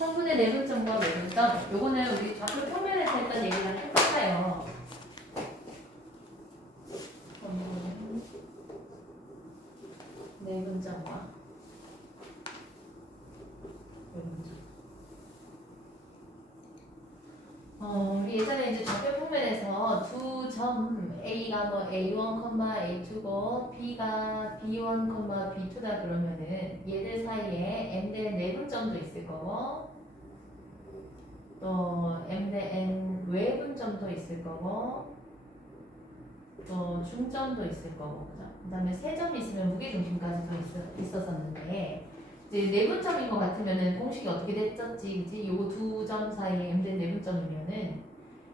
성분의 내분점과 외분점. 요거는 우리 좌표 평면에서 했던 얘기랑 똑같아요. 성분의 내분점과 외분점. 우리 예전에 이제 좌표 평면에서 두 점 A가 뭐 A1, A2고 B가 B1, B2다 그러면은 얘들 사이에 M 대 내분점도 있을 거고 또 M 대 N 외분점도 있을 거고 또 중점도 있을 거고 그 다음에 세 점이 있으면 무게중심까지도 있었었는데 이제 내분점인 것 같으면은 공식이 어떻게 됐었지, 그지? 요 두 점 사이에 M 대 내분점이면은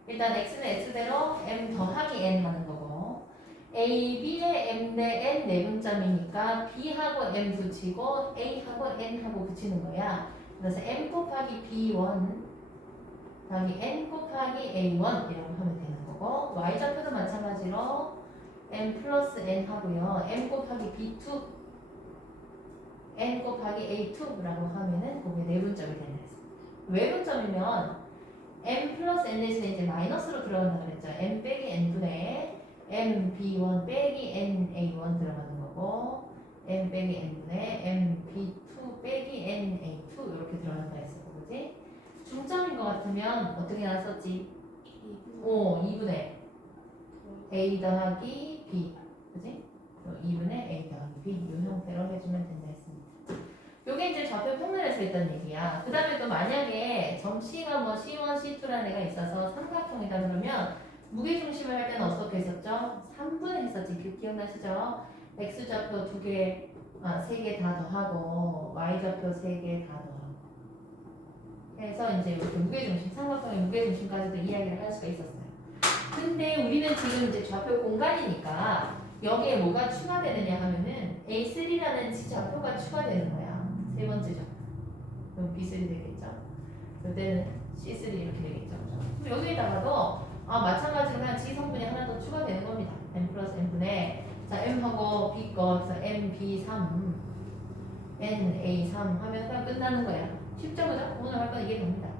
일단 x는 x대로 m 더하기 n 하는 거고 a, b의 m 대 n 내분점이니까 b하고 m 붙이고 a하고 n하고 붙이는 거야. 그래서 m 곱하기 b1 더하기 n 곱하기 a1 이라고 하면 되는 거고 y좌표도 마찬가지로 m 플러스 n 하고요. m 곱하기 b2 n 곱하기 a2라고 하면은 그게 내분점이 되는 거죠. 외분점이면 m 플러스 n 대신에 이제 마이너스로 들어간다 그랬죠. m 빼기 n분의 m b1 빼기 n a1 들어가는 거고 m 빼기 n분의 m b2 빼기 n a2 이렇게 들어간다 했었고, 그지? 중점인 것 같으면 어떻게 나왔었지? 2분의 a 더하기 b, 그지? 2분의 a 더하기 b 이 형태로 해주면 된다 했습니다. 요게 이제 좌표 평면에서 했던 얘기야. 그 다음에 또 만약에 점 C가 뭐 C1, C2라는 애가 있어서 삼각형이다 그러면 무게중심을 할 때는 어떻게 했었죠? 3분의 했었지. 기억나시죠? X좌표 2개, 3개 다 더하고 Y좌표 3개 다 더하고 해서 이제 이렇게 무게중심, 삼각형의 무게중심까지도 이야기를 할 수가 있었어요. 근데 우리는 지금 이제 좌표 공간이니까 여기에 뭐가 추가되느냐 하면은 A3라는 지좌표가 추가되는 거야. 세 번째 좌표. 그럼 B3 되겠죠? 그때는 C3 이렇게 되겠죠. 그럼 여기에다가도 마찬가지로 그냥 지성분이 하나 더 추가되는 겁니다. M 플러스 N분의 자 M하고 B 거 그래서 MB3 NA3 하면 그냥 끝나는 거야. 쉽죠? 그죠? 오늘 할 건 이게 됩니다.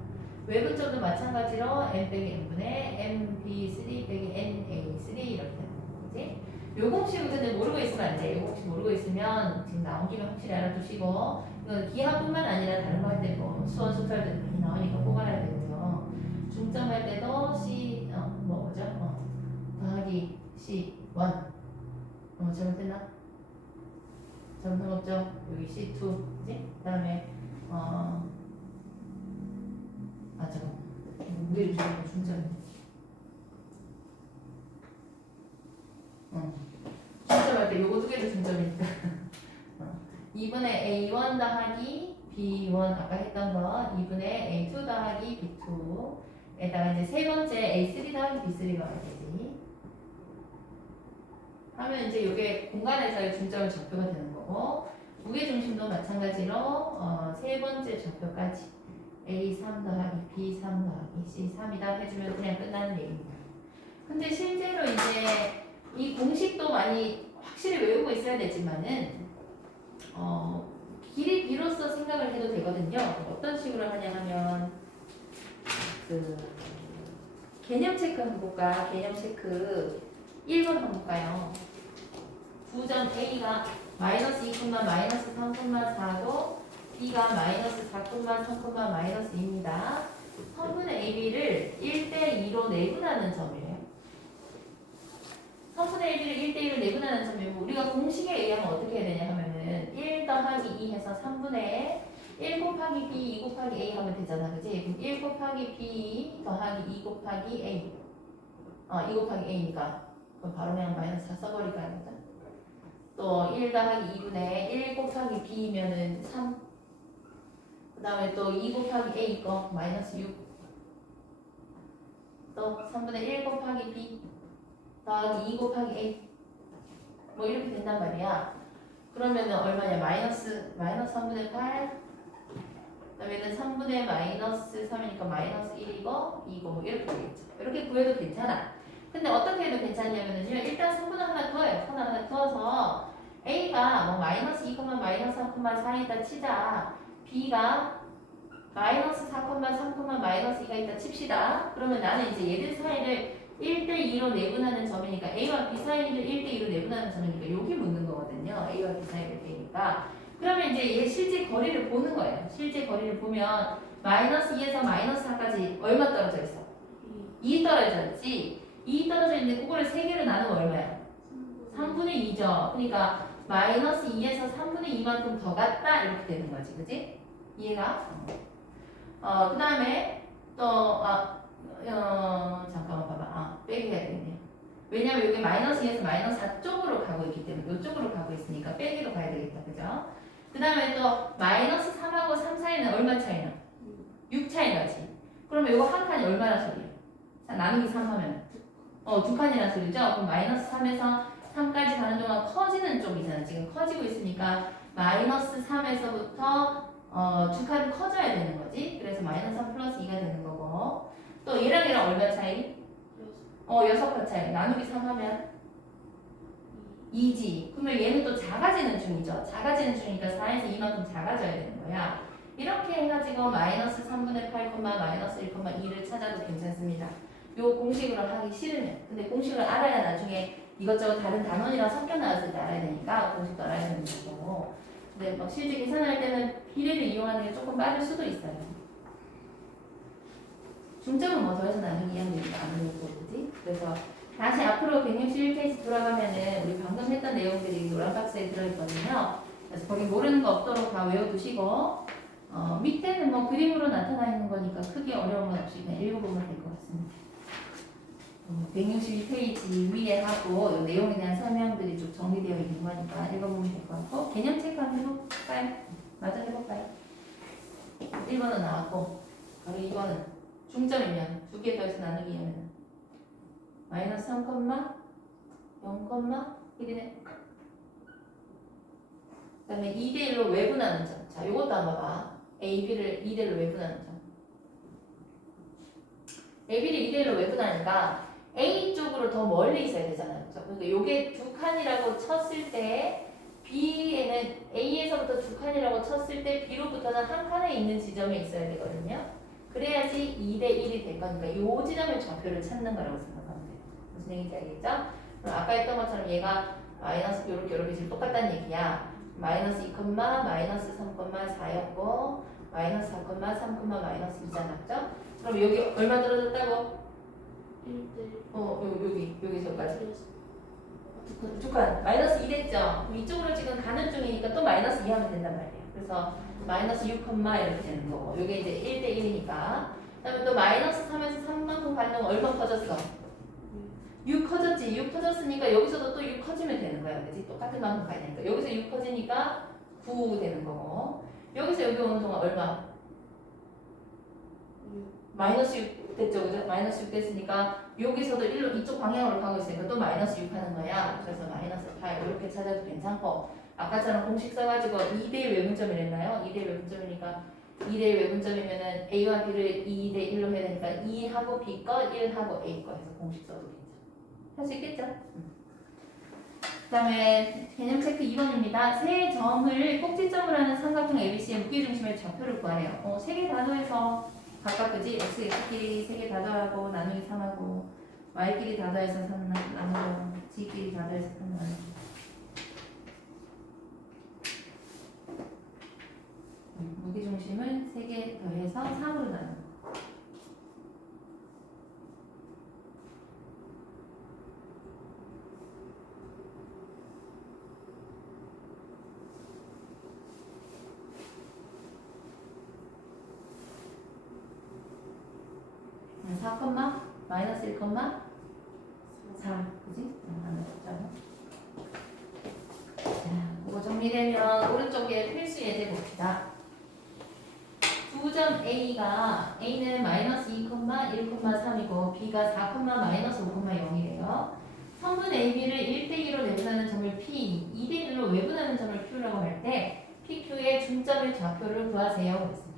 외분점도 마찬가지로 M 빼기 N분의 MB3 빼기 NA3 이렇게 되는 거지. 요 공식을 근데 모르고 있으면 안 돼. 요 공식 모르고 있으면 지금 나온 김에 확실히 알아두시고 이건 기하뿐만 아니라 다른 거 할 때도 수원 수설들 많이 나오니까 꼭 알아야 되고요. 중점할 때도 C 뭐죠? 더하기 C1 잘못됐나? 잘못한 거 없죠? 여기 C2 그치? 그 다음에 잠깐만 무게 중점 중점할 때 요거 두 개도 중점이니까 2분의 A1 더하기 B1 아까 했던 거 2분의 A2 더하기 B2에다가 이제 세 번째 A3 더하기 B3가 와야 되지. 하면 이제 이게 공간에서의 중점의 좌표가 되는 거고 무게중심도 마찬가지로 세 번째 좌표까지 A3 더하기 B3 더하기 C3이다 해주면 그냥 끝나는 얘기입니다. 근데 실제로 이제 이 공식도 많이 확실히 외우고 있어야 되지만은 길이 비로소 생각을 해도 되거든요. 어떤 식으로 하냐 하면 그 개념 체크 한번 볼까? 개념 체크 1번 한번 볼까요? 두 점 A가 마이너스 2, 마이너스 3,4고 B가 마이너스 4, 3, 마이너스 2입니다. 성분의 AB를 1대2로 내분하는 점이에요. 성분의 AB를 1대1로 내분하는 점이고 우리가 공식에 의하면 어떻게 해야 되냐 하면은 1 더하기 2 해서 3분의 1 곱하기 B, 2 곱하기 A 하면 되잖아. 그치? 그럼 1 곱하기 B 더하기 2 곱하기 A 2 곱하기 A니까 그럼 바로 그냥 마이너스 4 써버릴까 합니다. 또 1 더하기 2분의 1 곱하기 B면은 3 그 다음에 또 2 곱하기 A 거 마이너스 6 또 3분의 1 곱하기 B 더하기 2 곱하기 A 뭐 이렇게 된단 말이야. 그러면은 얼마냐? 마이너스 3분의 8 그다음에는 3분의 마이너스 3이니까 마이너스 1이고 2고 뭐 이렇게 되겠죠. 이렇게 구해도 괜찮아. 근데 어떻게 해도 괜찮냐면은요. 일단 3분의 하나 그어요. 하나 그어서 A가 뭐 마이너스 2, 마이너스 3, 4이다 치자. B가 마이너스 마이너스 2가 있다 칩시다. 그러면 나는 이제 얘들 사이를 1대2로 내분하는 점이니까 A와 B 사이를 1대2로 내분하는 점이니까 여기 묻는 거거든요. A와 B 사이를 되니까. 그러면 이제 얘 실제 거리를 보는 거예요. 실제 거리를 보면 마이너스 2에서 마이너스 4까지 얼마 떨어져 있어? 2 떨어져 있지. 2 떨어져 있는데 그거를 3개로 나누면 얼마야? 3분의 2죠. 그러니까 마이너스 2에서 3분의 2만큼 더 갔다 이렇게 되는 거지. 그지? 이해가? 그 다음에 또 잠깐만 봐봐. 빼기 해야 되겠네요. 왜냐면 여기 마이너스 2에서 마이너스 4 쪽으로 가고 있기 때문에 이쪽으로 가고 있으니까 빼기로 가야 되겠다. 그죠? 그 다음에 또 마이너스 3하고 3 사이는 얼마 차이나? 6 차이 나지. 그러면 이거 한 칸이 얼마나 소리야? 자, 나누기 3 하면 두 칸이라는 소리죠? 그럼 마이너스 3에서 3까지 가는 동안 커지는 쪽이잖아. 지금 커지고 있으니까 마이너스 3에서부터 두 칸은 커져야 되는 거지. 그래서 마이너스 3 플러스 2가 되는 거고. 또 얘랑 얘랑 얼마 차이? 6칸 차이. 나누기 3 하면 2지. 그러면 얘는 또 작아지는 중이죠. 작아지는 중이니까 4에서 2만큼 작아져야 되는 거야. 이렇게 해가지고 마이너스 3분의 8, 마이너스 1,2를 찾아도 괜찮습니다. 요 공식으로 하기 싫으면. 근데 공식을 알아야 나중에 이것저것 다른 단원이랑 섞여 나왔을 때 알아야 되니까 공식도 알아야 되는 거고. 근데 막 실제 계산할 때는 비례를 이용하는 게 조금 빠를 수도 있어요. 중점은 뭐 더해서 나중에 이해하니까 안 되는 거지. 그래서 다시 앞으로 161페이지 돌아가면은 우리 방금 했던 내용들이 노란 박스에 들어있거든요. 그래서 거기 모르는 거 없도록 다 외워두시고 밑에는 뭐 그림으로 나타나 있는 거니까 크게 어려운 건 없이 그냥 읽어보면 될 것 같습니다. 162페이지 위에 하고 이 내용에 대한 설명들이 쭉 정리되어 있는 거니까 읽어보면 될 것 같고 개념 체크 한번 해볼까요? 마저 해볼까요? 1번은 나왔고 바로 2번은 중점이면 두 개 더해서 나누기 하면 마이너스 3, 0,1이네. 그 다음에 2대1로 외분하는 점. 자, 이것도 한번 봐. A, B를 2대1로 외분하는 점. A, B를 2대1로 외분하니까 A 쪽으로 더 멀리 있어야 되잖아요. 그렇죠? 그러니까 이게 두 칸이라고 쳤을 때 B에는 A에서부터 두 칸이라고 쳤을 때 B로부터는 한 칸에 있는 지점에 있어야 되거든요. 그래야지 2대1이 될 거니까 이 지점의 좌표를 찾는 거라고 생각하면 돼요. 무슨 얘기인지 알겠죠? 그럼 아까 했던 것처럼 얘가 마이너스 요렇게 지금 똑같다는 얘기야. 마이너스 2, 마이너스 3,4였고 마이너스 4, 3, 마이너스 2잖아. 그죠? 그럼 여기 얼마 떨어졌다고? 1대 여기서까지 두 칸 마이너스 2 됐죠? 그럼 이쪽으로 지금 가는 중이니까 또 마이너스 2 하면 된단 말이에요. 그래서 마이너스 6, 이렇게 되는 거고 이게 이제 1대1이니까 그 다음에 또 마이너스 3에서 3만큼 가는 건 얼마 커졌어? 6 커졌지. 6 커졌으니까 여기서도 또 6 커지면 되는 거야. 그치? 똑같은 만큼 가야 되니까 여기서 6 커지니까 9 되는 거고 여기서 여기 오는 동안 얼마? 마이너스 6 됐죠, 그죠? 마이너스 6 됐으니까 여기서도 일로 이쪽 방향으로 가고 있으니까 또 마이너스 6 하는 거야. 그래서 마이너스 8 이렇게 찾아도 괜찮고 아까처럼 공식 써가지고 2대1 외분점이랬나요? 2대1 외분점이니까 2대1 외분점이면은 A와 B를 2대1로 해야 되니까 2하고 B 거 1하고 A 거 해서 공식 써도 괜찮아. 할 수 있겠죠? 그 다음에 개념 체크 2번입니다. 세 점을 꼭지점으로 하는 삼각형 ABC의 무게중심의 좌표를 구하래요. 세 개 다 더해서 각각 그지? X, X끼리 3개 다 더하고 나누기 3하고 Y끼리 다 더해서 3 나누고 G끼리 다 더해서 3 나누고 무게중심을 3개 더해서 3으로 나누고 4, 마이너스 1, 4 그지? 하나 숫자로 이거 정리되면 오른쪽에 필수 예제 봅시다. 두 점 A는 마이너스 2, 1, 3이고 B가 4, 마이너스 5, 0이래요. 성분 AB를 1대2로 내분하는 점을 P, 2대1로 외분하는 점을 Q라고 할 때 PQ의 중점의 좌표를 구하세요. 그랬습니다.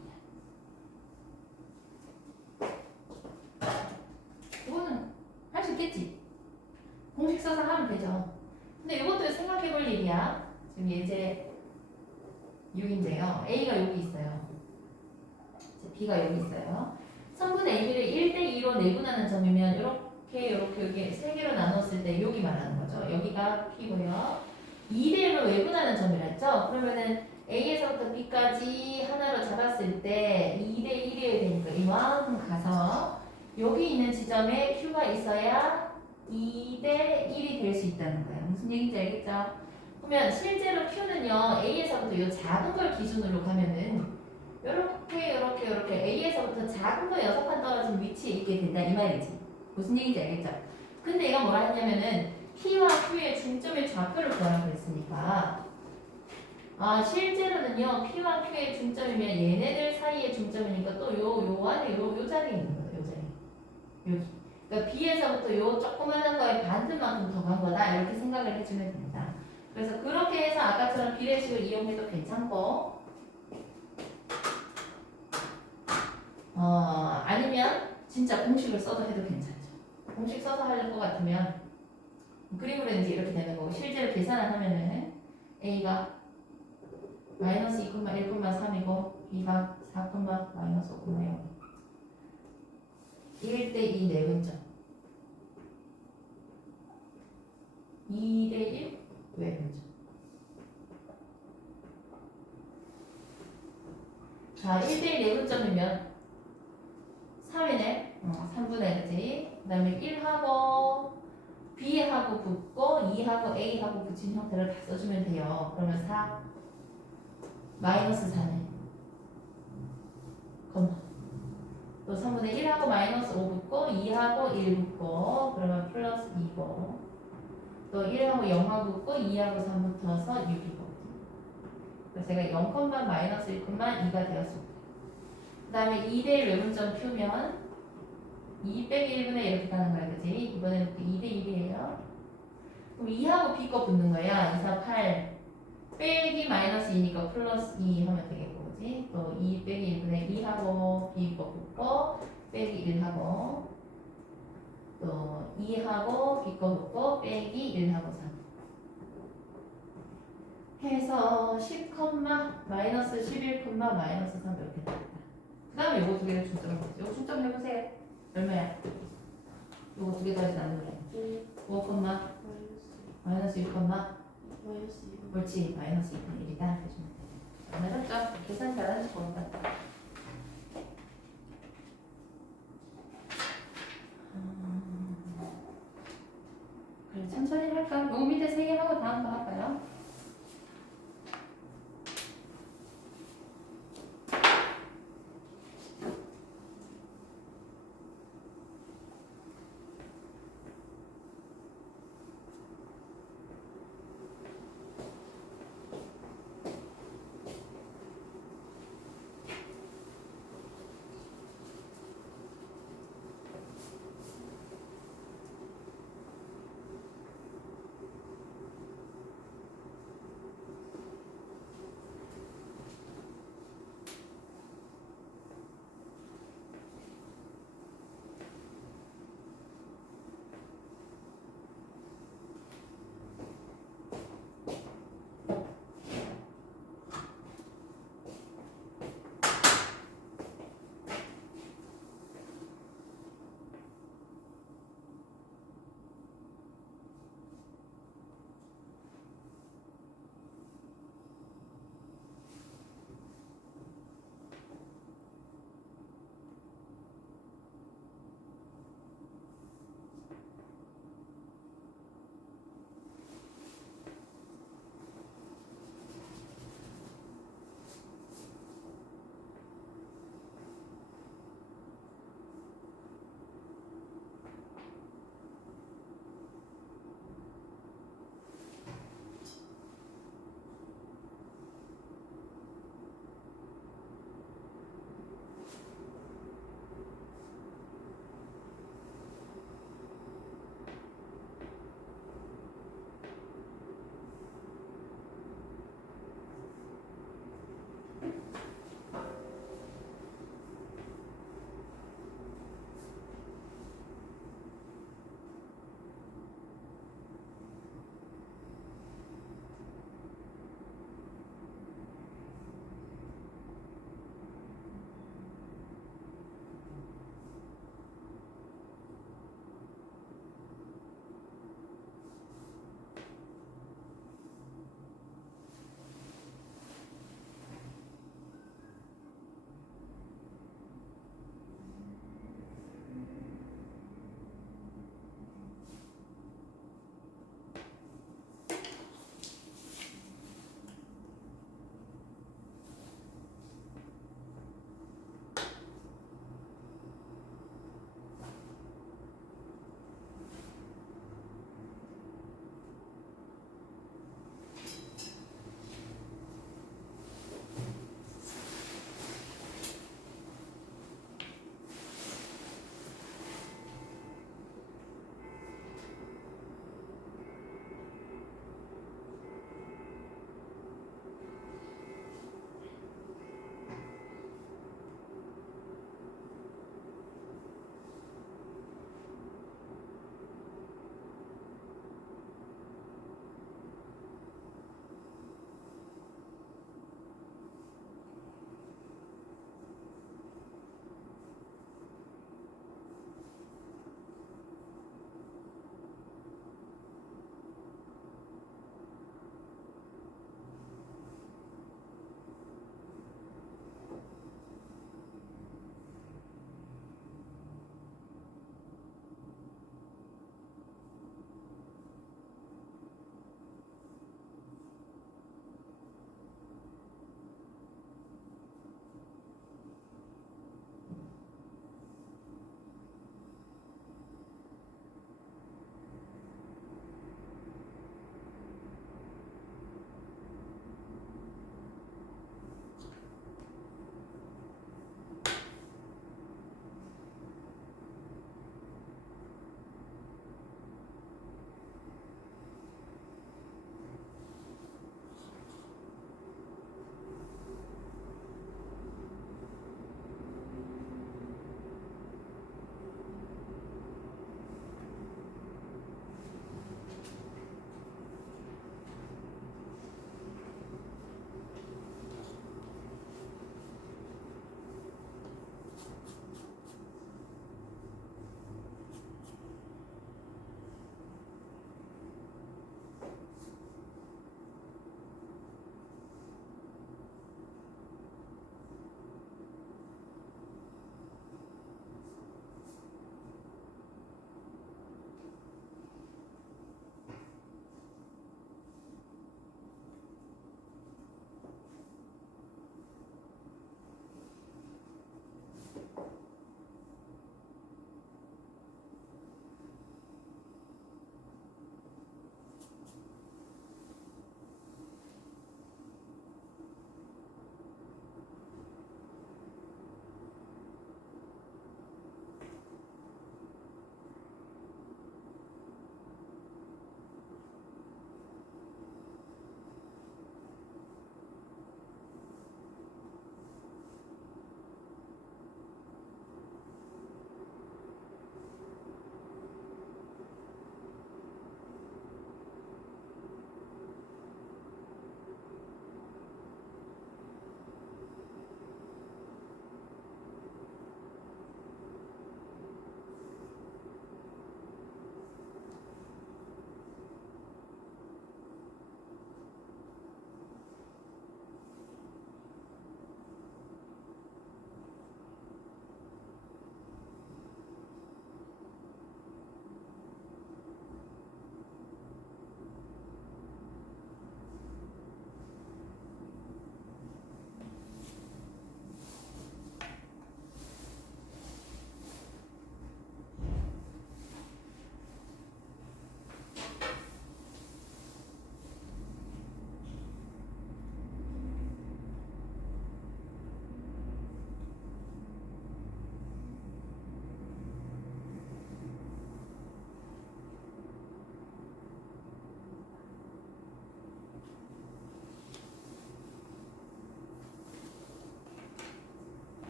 이거는 할 수 있겠지? 공식 써서 하면 되죠. 근데 이것도 생각해 볼 일이야. 지금 예제 6인데요. A가 여기 있어요. B가 여기 있어요. 성분 AB를 1대2로 내분하는 점이면 이렇게 여기 세 개로 나눴을 때 여기 말하는 거죠. 여기가 P고요. 2대1로 외분하는 점이라 했죠. 그러면은 A에서부터 B까지 하나로 잡았을 때 2대1이어야 되니까 이만큼 가서 여기 있는 지점에 Q가 있어야 2대1이 될 수 있다는 거예요. 무슨 얘기인지 알겠죠? 그러면 실제로 Q는요 A에서부터 이 작은 걸 기준으로 가면은 이렇게 A에서부터 작은 거 6칸 떨어진 위치에 있게 된다 이 말이지. 무슨 얘기인지 알겠죠? 근데 얘가 뭐라 했냐면은 P와 Q의 중점의 좌표를 구하라고 했으니까 실제로는요 P와 Q의 중점이면 얘네들 사이의 중점이니까 또 요 안에 요 자리에 있는 거예요. 요 자리 여기. 그러니까 B에서부터 요 조그만한 거에 반듯만큼 더 간 거다 이렇게 생각을 해주면 됩니다. 그래서 그렇게 해서 아까처럼 비례식을 이용해도 괜찮고 아니면 진짜 공식을 써도 해도 괜찮죠. 공식 써서 하려는 것 같으면 그림으로 이제 이렇게 되는 거고 실제로 계산을 하면은 A가 마이너스 2,1,3이고 B가 4, 마이너스 5,0 1대2 내분점 2대1 외분점. 자 1대1 내분점이면 3이네 3분의 그지? 그 다음에 1하고 B하고 붙고 2하고 A하고 붙인 형태를 다 써주면 돼요. 그러면 4 마이너스 4네 또 3분의 1하고 마이너스 5 붙고 2하고 1 붙고 그러면 플러스 2고 또 1하고 0하고 붙고 2하고 3 붙어서 6이고 그래서 제가 0, 마이너스 1, 2가 되었습니다. 그 다음에 2대1 외분점 Q면 2 빼기 1분의 이렇게 가는 거야 그지? 이번에는 2대1이에요. 그럼 2하고 B 거 붙는 거야. 2, 4, 8 빼기 마이너스 2니까 플러스 2 하면 되겠고 그지? 또 2 빼기 1분의 2하고 B 거 붙고 빼기 1하고 또 2하고 B 거 붙고 빼기 1하고 3 해서 10, 마이너스 11, 마이너스 3 이렇게 됩니다. 그 다음에 요거 두 개를 중점을 보세요. 요거 중점 해보세요. 얼마야? 요거 두 개 다시 나누래. 5, 마이너스 6, 마이너스 2. 옳지. 마이너스 2분의 1이다. 해주면 돼. 안 해봤죠? 계산 잘하는지 모른다. 그래, 천천히 할까? 요 밑에 세 개 하고 다음 거 할까요?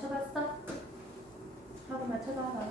맞춰봤어? 하고 맞춰봐 봐.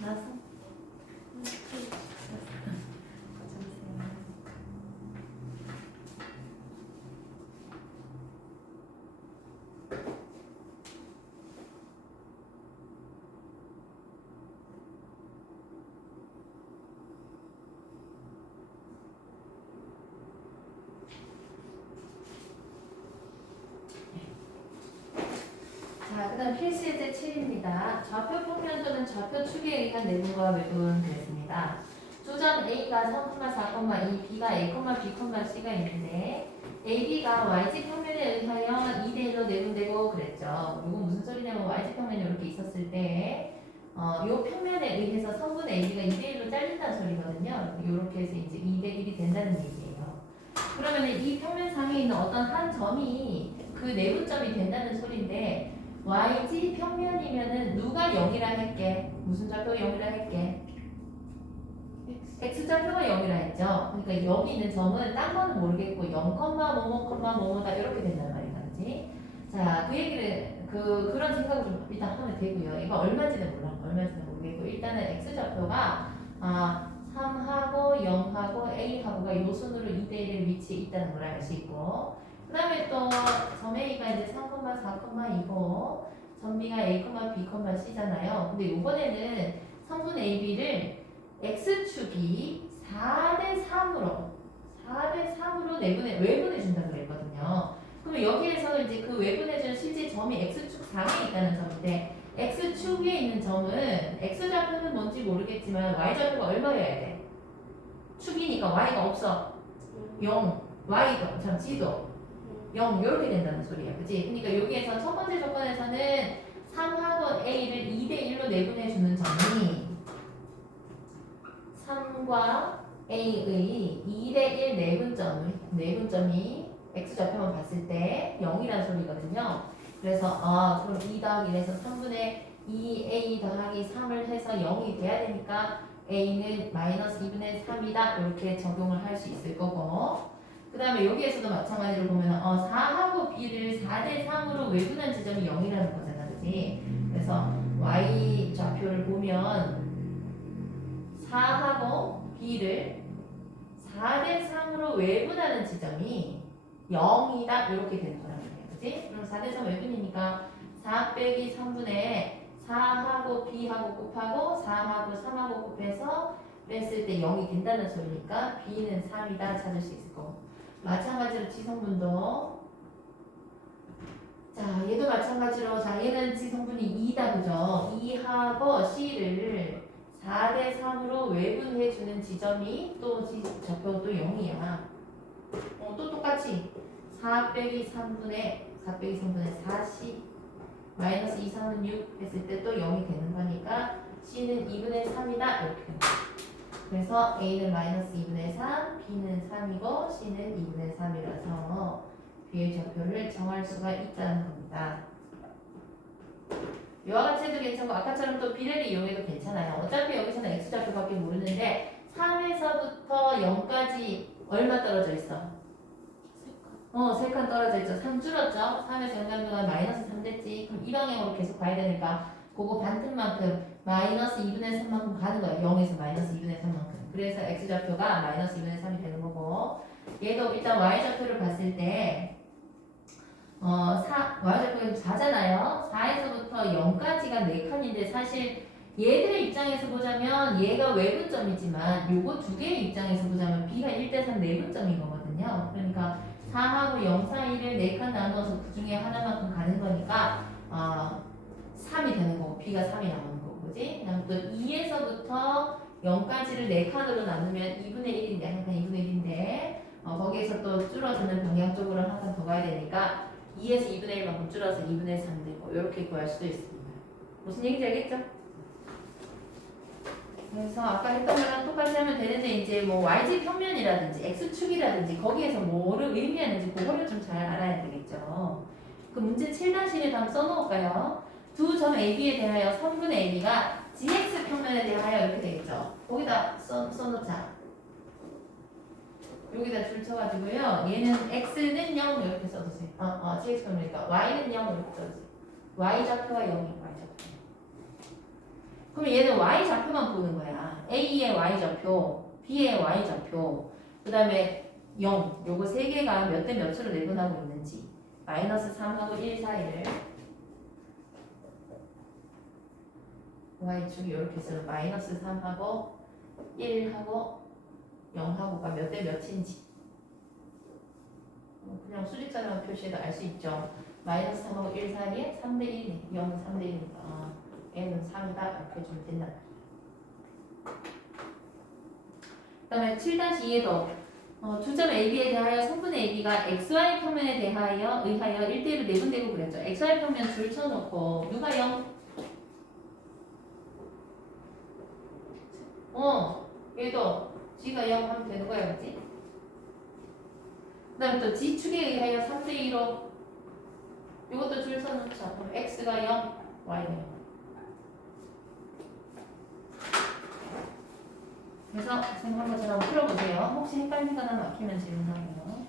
나서 자, 그 다음 필수 예제 7입니다. 좌표 평면 또는 좌표 축에 의한 내분과 외분 그랬습니다. 조점 A가 3,4,2, B가 A, B, C가 있는데 AB가 YZ 평면에 의하여 2대1로 내분되고 그랬죠. 이건 무슨 소리냐면 YZ 평면이 이렇게 있었을 때 요 평면에 의해서 성분 AB가 2대1로 잘린다는 소리거든요. 이렇게 해서 이제 2대1이 된다는 얘기예요. 그러면 이 평면상에 있는 어떤 한 점이 그 내분점이 된다는 소리인데 YG 평면이면은 누가 0이라 할게? 무슨 좌표가 0이라 할게? X좌표가 0이라 했죠. 그러니까 여기 있는 점은 딴 거는 모르겠고 0, 뭐뭐다 이렇게 된단 말이야. 그지? 자, 그 얘기를 그런 생각을 좀 일단 하면 되고요. 이거 얼마인지는 모르겠고 일단은 X좌표가 3하고 0하고 A하고가 요 순으로 2대1의 위치에 있다는 걸 알 수 있고 그 다음에 또 점 A가 이제 3,4,2고 점 B가 A, B, C잖아요. 근데 이번에는 성분 AB를 X축이 4대3으로 외분해 준다고 그랬거든요. 그러면 여기에서 이제 그 외분해준 실제 점이 X축 4에 있다는 점인데 X축에 있는 점은 X좌표는 뭔지 모르겠지만 Y좌표가 얼마여야 돼? 축이니까 Y가 없어. 0, Y도, 참 G도 0 이렇게 된다는 소리야. 그치? 그러니까 여기에서 첫 번째 조건에서는 3하고 A를 2대1로 내분해 주는 점이 3과 A의 2대1 내분점이 X좌표만 봤을 때 0이라는 소리거든요. 그래서 그럼 2 더하기 1에서 3분의 2A 더하기 3을 해서 0이 돼야 되니까 A는 마이너스 2분의 3이다 이렇게 적용을 할 수 있을 거고 그 다음에 여기에서도 마찬가지로 보면 4하고 B를 4대3으로 외분한 지점이 0이라는 거잖아. 그치? 그래서 Y 좌표를 보면 4하고 B를 4대3으로 외분하는 지점이 0이다 이렇게 되는 거란 말이야. 그지? 그럼 4대3 외분이니까 4 빼기 3분의 4하고 b하고 곱하고 4하고 3하고 곱해서 뺐을 때 0이 된다는 소리니까 b는 3이다 찾을 수 있을 거고 마찬가지로 지성분도 자 얘도 마찬가지로 자 얘는 지성분이 2다 그죠? 2하고 c를 4대3으로 외분해주는 지점이 또 좌표도 0이야. 또 똑같이 4 빼기 3분의 4C 마이너스 2, 3은 6 했을 때 또 0이 되는 거니까 C는 2분의 3이다 이렇게 됩니다. 그래서 A는 마이너스 2분의 3, B는 3이고 C는 2분의 3이라서 B의 좌표를 정할 수가 있다는 겁니다. 이와 같이 해도 괜찮고 아까처럼 또 비례를 이용해도 괜찮아요. 어차피 여기서는 X좌표밖에 모르는데 3에서부터 0까지 얼마 떨어져 있어? 3칸 떨어져 있죠. 3 줄었죠. 3에서 0 가는 동안 마이너스 3 됐지. 그럼 이 방향으로 계속 가야 되니까 그거 반틈만큼 마이너스 2분의 3만큼 가는 거예요. 0에서 마이너스 2분의 3만큼. 그래서 X좌표가 마이너스 2분의 3이 되는 거고 얘도 일단 Y좌표를 봤을 때 Y좌표가 4잖아요. 4에서부터 0까지가 4칸인데 사실 얘들의 입장에서 보자면 얘가 외분점이지만 요거 두 개의 입장에서 보자면 B가 1대3 내분점인 거거든요. 그러니까 4하고 0 사이를 4칸 나누어서 그 중에 하나만큼 가는 거니까 3이 되는 거고 B가 3이 나오는 거고 그지? 그다음 또 2에서부터 0까지를 4칸으로 나누면 2분의 1인데 한 칸 2분의 1인데 거기에서 또 줄어드는 방향 쪽으로 한 칸 더 가야 되니까 2에서 2분의 1만큼 줄어서 2분의 3 되고 이렇게 구할 수도 있습니다. 무슨 얘기인지 알겠죠? 그래서 아까 했던 거랑 똑같이 하면 되는데 이제 뭐 YZ 평면이라든지 X축이라든지 거기에서 뭐를 의미하는지 그거를 좀 잘 알아야 되겠죠. 그 문제 7-1에 한번 써놓을까요? 두 점 AB에 대하여 선분 AB가 GX 평면에 대하여 이렇게 되겠죠. 거기다 써놓자. 여기다 줄 쳐가지고요. 얘는 X는 0 이렇게 써주세요. GX 평면이니까 Y는 0 이렇게 써주세요. Y좌표가 0이에요. Y좌표. 그럼 얘는 Y좌표만 보는 거야. A의 Y좌표, B의 Y좌표, 그 다음에 0, 요거 세 개가 몇 대 몇으로 내분하고 있는지 마이너스 3하고 1 사이를 Y축이 이렇게 있으면 마이너스 3하고 1하고 0하고가 몇 대 몇인지 그냥 수직자랑 표시해도 알 수 있죠. 마이너스 3하고 1 사이에 3대 1이네. 0은 3대 1이니까 N은 3이다 이렇게 해주면 된다. 그 다음에 7-2에도 두 점 AB에 대하여 성분의 AB가 XY 평면에 의하여 1대1로 내분되고 그랬죠. XY 평면 줄 쳐놓고 누가 0? 얘도 G가 0 하면 되는 거야, 그치? 그 다음에 또 G축에 의하여 3대2로 이것도 줄 써놓자. 그럼 X가 0, Y가 0. 그래서 생각한 것처럼 풀어보세요. 혹시 헷갈리거나 막히면 질문하고요.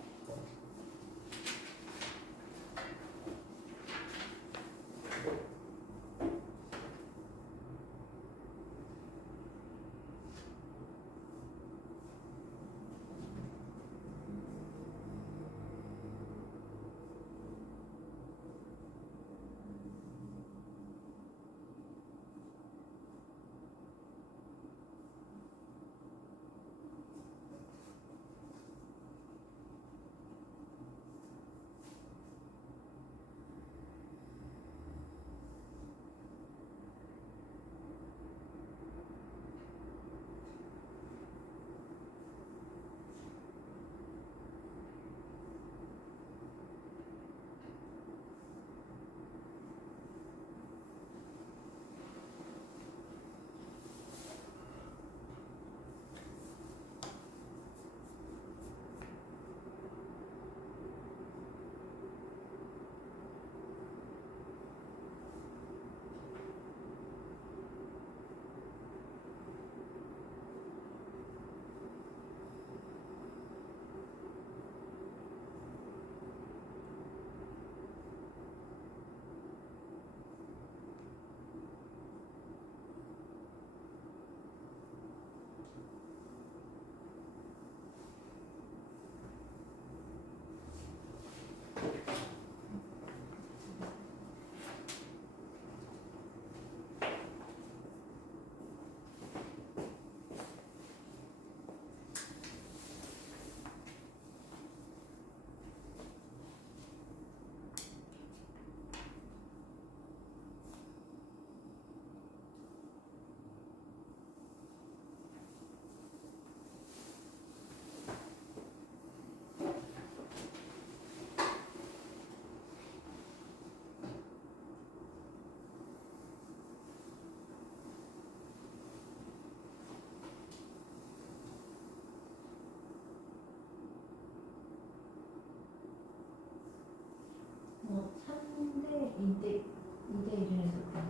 2대 1이라서 그래.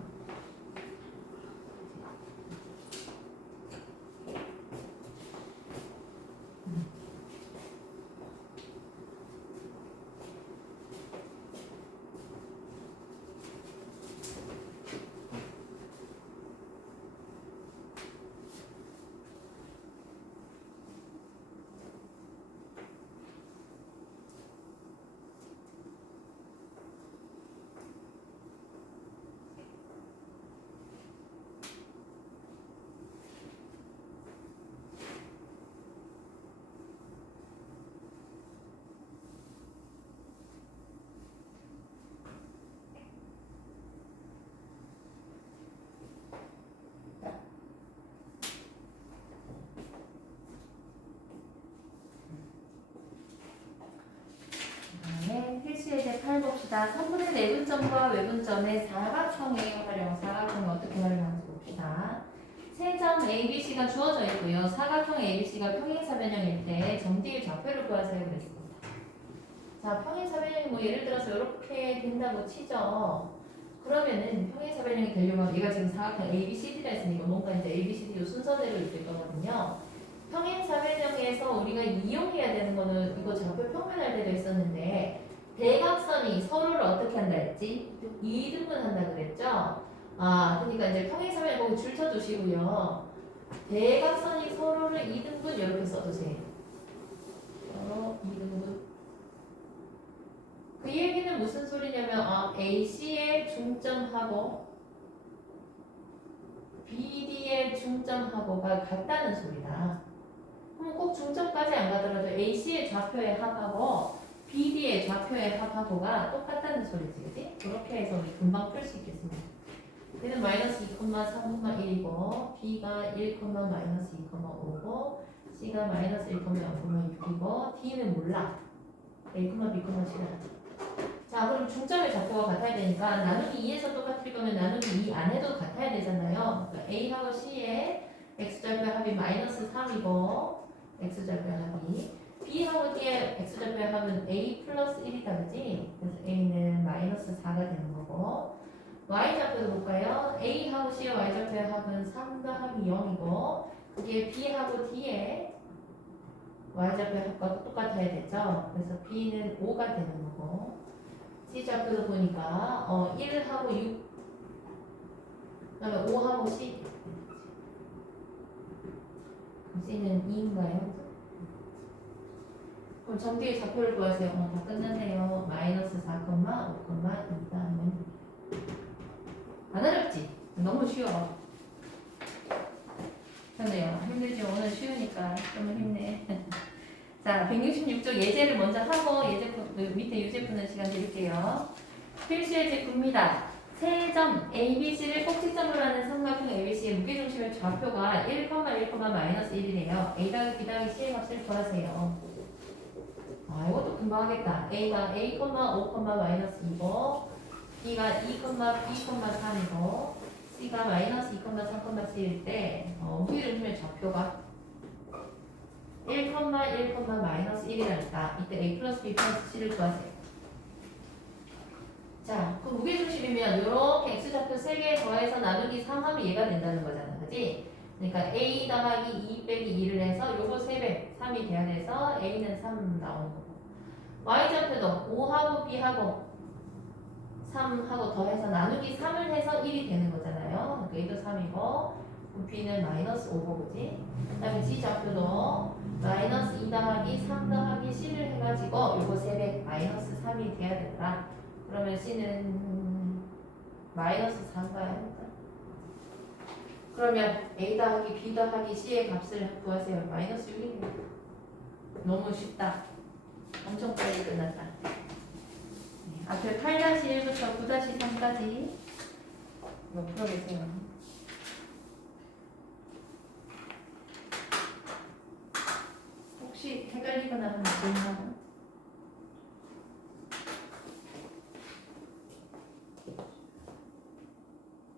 네, 필수 예제 8 봅시다. 3분의 내분점과 외분점의 사각형의 활용, 사각형을 어떻게 활용하는지 봅시다. 세 점 ABC가 주어져 있고요. 사각형 ABC가 평행사변형일 때 점뒤의 좌표를 구하세요 그랬습니다. 자, 평행사변형이 뭐 예를 들어서 이렇게 된다고 치죠. 그러면은 평행사변형이 되려면 얘가 지금 사각형 ABCD라 했으니까 뭔가 이제 ABCD 요 순서대로 있을 거거든요. 평행사변형에서 우리가 이용해야 되는 거는 이거 좌표 평면할 때도 있었는데 대각선이 서로를 어떻게 한다 했지? 이등분한다 그랬죠? 아, 그러니까 이제 평행사변형 보고 줄 쳐주시고요. 대각선이 서로를 이등분 이렇게 써주세요. 서로 이등분. 그 얘기는 무슨 소리냐면 AC의 중점하고 BD의 중점하고가 같다는 소리다. 그럼 꼭 중점까지 안 가더라도 AC의 좌표의 합하고 BD의 좌표의 합하고가 똑같다는 소리지, 그지? 그렇게 해서 우리 금방 풀 수 있겠습니다. 얘는 마이너스 2,3,1이고 B가 1, 마이너스 2,5고 C가 마이너스 1,0,6이고 D는 몰라. A, B, C는 자, 그럼 중점의 좌표가 같아야 되니까 나누기 2에서 똑같을 거면 나누기 2 안 해도 같아야 되잖아요. 그러니까 A하고 C의 X좌표의 합이 마이너스 3이고 X좌표의 합이 B하고 D의 X좌표의 합은 A 플러스 1이다 그지? 그래서 A는 마이너스 4가 되는 거고 Y좌표도 볼까요? A하고 C의 Y좌표의 합은 3 더하기 0이고 그게 B하고 D의 Y좌표의 합과 똑같아야 되죠? 그래서 B는 5가 되는 거고 C좌표도 보니까 1하고 6 그다음에 5하고 C 그럼 C는 2인가요? 그럼 점뒤의 좌표를 구하세요. 다 끝났네요. 마이너스 4, 5, 2 하면 안 어렵지? 너무 쉬워. 그런데요. 힘들지? 오늘 쉬우니까 좀 힘내. 자, 166쪽 예제를 먼저 하고 밑에 유제 푸는 시간 드릴게요. 필수 예제 굽니다. 세 점 ABC를 꼭지점으로 하는 삼각형 ABC의 무게중심의 좌표가 1, 1, 마이너스 1이래요. A 더하기 B 더하기 C의 값을 구하세요. 이것도 금방 하겠다. A가 A, 5, 마이너스 2고 B가 2, B, 3이고 C가 마이너스 2, 3, 7일 때 무게중심의 좌표가 1, 마이너스 1이라니까 이때 A 플러스 B 플러스 C를 구하세요. 자, 그 무게중심이면 이렇게 X좌표 3개 더해서 나누기 3하면 얘가 된다는 거잖아. 그지? 그러니까 A 더하기 2 빼기 2를 해서 요거 3배 3이 돼야 돼서 A는 3 나오는 거고 Y좌표도 5하고 B하고 3하고 더해서 나누기 3을 해서 1이 되는 거잖아요. 그러니까 A도 3이고 B는 마이너스 5고 그지? 그 다음에 G좌표도 마이너스 2 더하기 3 더하기 C를 해가지고 요거 3배 마이너스 3이 돼야 된다. 그러면 C는 마이너스 4인가요? 그러면 A 더하기 B 더하기 C의 값을 구하세요. 마이너스 6이네요. 너무 쉽다. 엄청 빨리 끝났다. 네, 앞에 8-1부터 9-3까지 이거 풀어보세요. 혹시 헷갈리거나 하면 질문하고